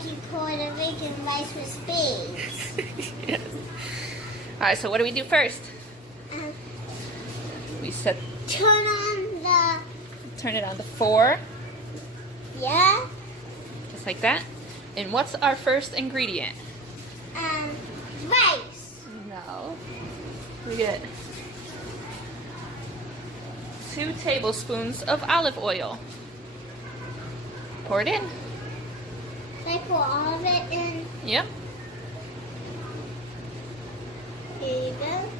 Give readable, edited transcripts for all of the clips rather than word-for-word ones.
like you pour the bacon rice with spades. Yes. All right, so what do we do first? We set. Turn it on to 4. Yeah. Just like that. And what's our first ingredient? Rice. No. We get 2 tablespoons of olive oil. Pour it in. They pour all of it in. Yep. Here you go.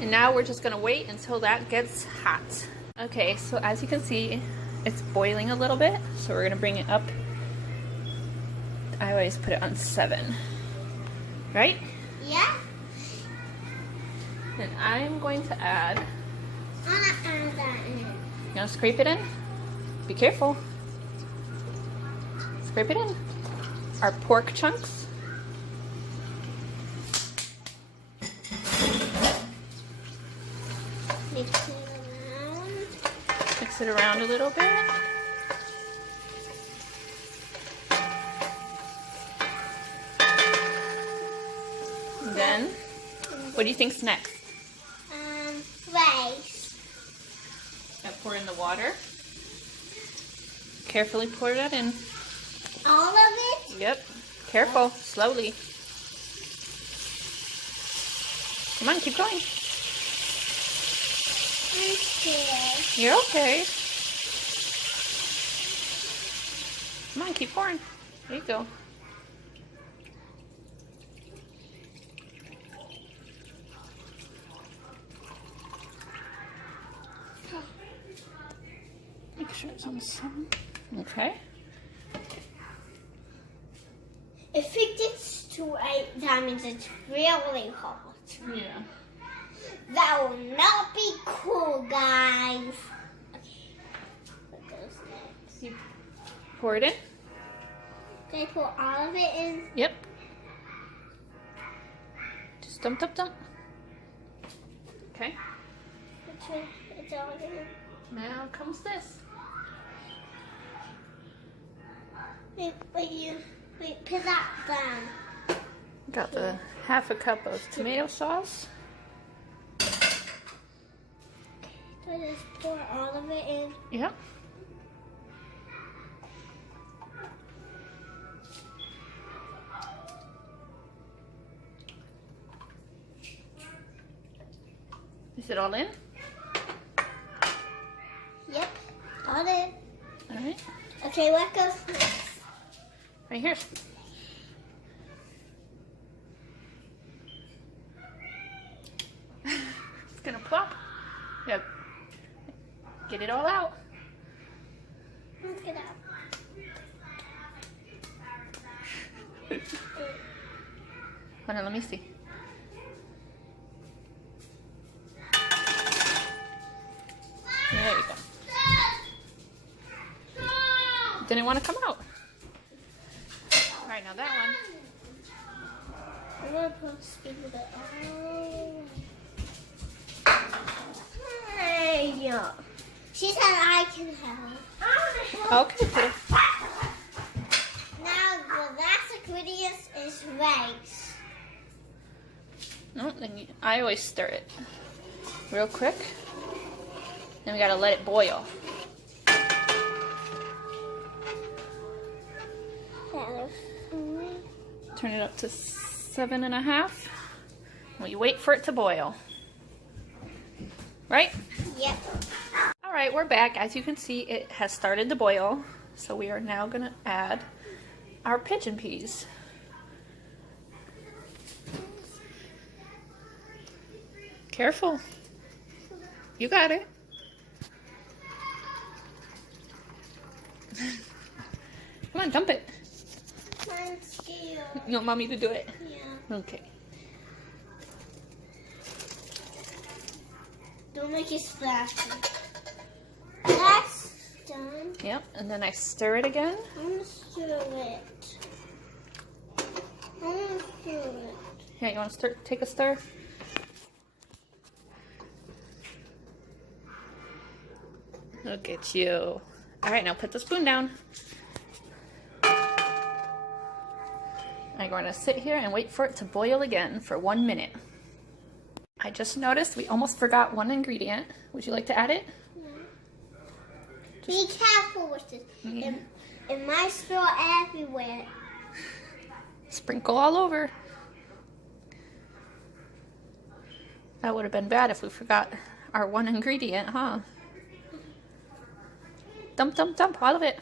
And now we're just gonna wait until that gets hot. Okay, so as you can see, it's boiling a little bit. So we're gonna bring it up. I always put it on 7. Right? Yeah. And I'm going to add. I'm gonna add that in. You wanna scrape it in? Be careful. Scrape it in. Our pork chunks. Mix it around. Mix it around a little bit. And then, what do you think's next? Rice. I pour in the water. Carefully pour that in. All of it? Yep. Careful. Slowly. Come on, keep going. I'm scared. You're okay. Come on, keep pouring. There you go. Make sure it's on 7. Okay. If it gets to 8, that means it's really hot. Yeah. That will not be cool, guys. Okay. What goes next? You pour it in. Can I pour all of it in? Yep. Just dump. Okay. It's all in. Now comes this. Wait, put that down. Got the half a cup of tomato sauce. So I just pour all of it in. Yep. Is it all in? Yep, all in. All right. Okay, what goes next? Right here. It's gonna plop. Yep. Get it all out. Let's get out. Hold on, let me see. There you go. Didn't want to come out. All right, now that one. I'm gonna put speed with it. Hey, yeah. She said I can help. Okay, put it. Now the last ingredient is rice. No, I always stir it real quick. Then we gotta let it boil. Turn it up to 7.5. We wait for it to boil. Right? Yep. All right, we're back. As you can see, it has started to boil. So we are now gonna add our pigeon peas. Careful. You got it. Come on, dump it. I'm scared. You want mommy to do it? Yeah. Okay. Don't make it splashy. That's done. Yep, and then I stir it again. I'm gonna stir it. I'm gonna stir it. Yeah, you want to stir? Take a stir. Look at you. All right, now put the spoon down. I'm going to sit here and wait for it to boil again for 1 minute. I just noticed we almost forgot one ingredient. Would you like to add it? Be careful with this. Yeah. It might spill everywhere. Sprinkle all over. That would have been bad if we forgot our one ingredient, huh? Dump, dump, dump, all of it.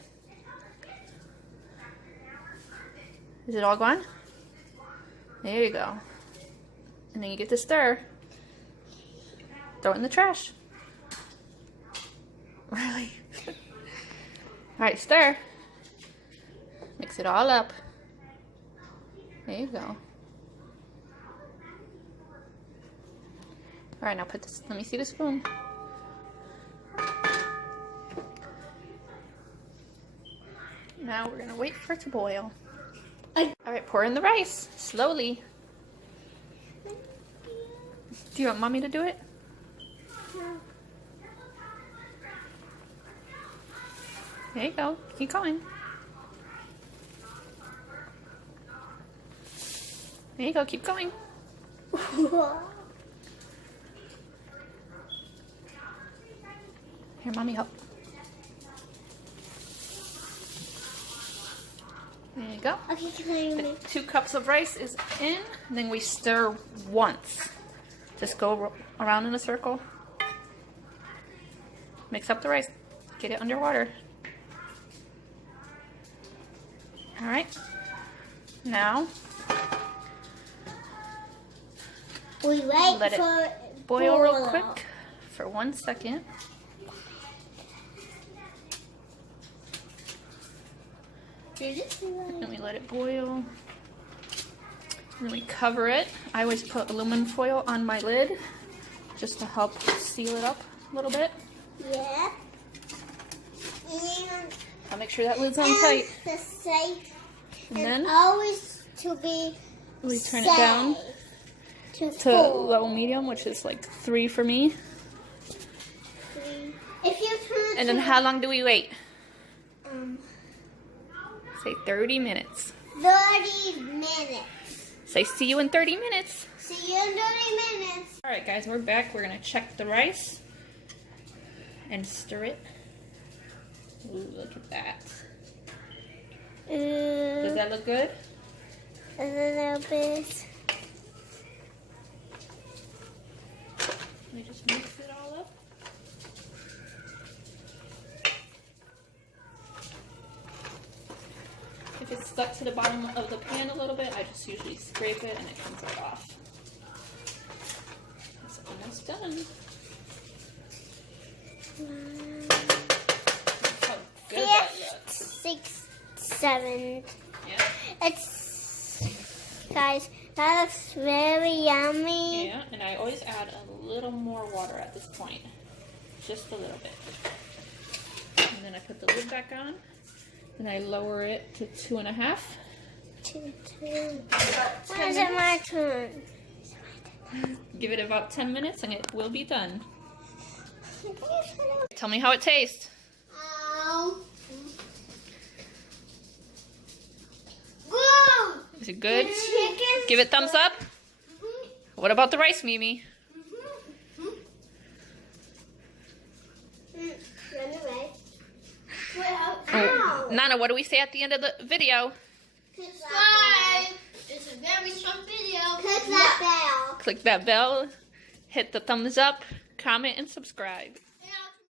Is it all gone? There you go. And then you get to stir. Throw it in the trash. Really? Alright, stir. Mix it all up. There you go. Alright, now put this, let me see the spoon. Now we're gonna wait for it to boil. Alright, pour in the rice, slowly. Do you want mommy to do it? There you go, keep going. There you go, keep going. Here, mommy, help. There you go. Okay, can The 2 cups of rice is in, and then we stir once. Just go around in a circle. Mix up the rice. Get it underwater. Alright. Now, we wait let for it boil real quick for 1 second. And we let it boil. And then we cover it. I always put aluminum foil on my lid just to help seal it up a little bit. Yeah. And I'll make sure that lid's on tight. The safe. And then always to be we turn it down to low medium, which is like 3 for me. If you turn And then how long do we wait? Um, Say 30 minutes. 30 minutes. Say see you in 30 minutes. See you in 30 minutes. Alright guys, we're back. We're going to check the rice and stir it. Ooh, look at that. Does that look good? A little bit. Let me just mix it all up. If it's stuck to the bottom of the pan a little bit, I just usually scrape it and it comes right off. It's almost done. Look how good that looks. 6, 7. Yeah. It's, guys, that looks very yummy. Yeah, and I always add a little more water at this point. Just a little bit. And then I put the lid back on. And I lower it to 2.5. 2. When is it my turn? Give it about 10 minutes and it will be done. Tell me how it tastes. Good. Is it good? Chicken. Give it thumbs up. What about the rice, Mimi? Run away. Oh. Nana, what do we say at the end of the video? Subscribe. It's a very short video. Click that bell. Click that bell, hit the thumbs up, comment, and subscribe.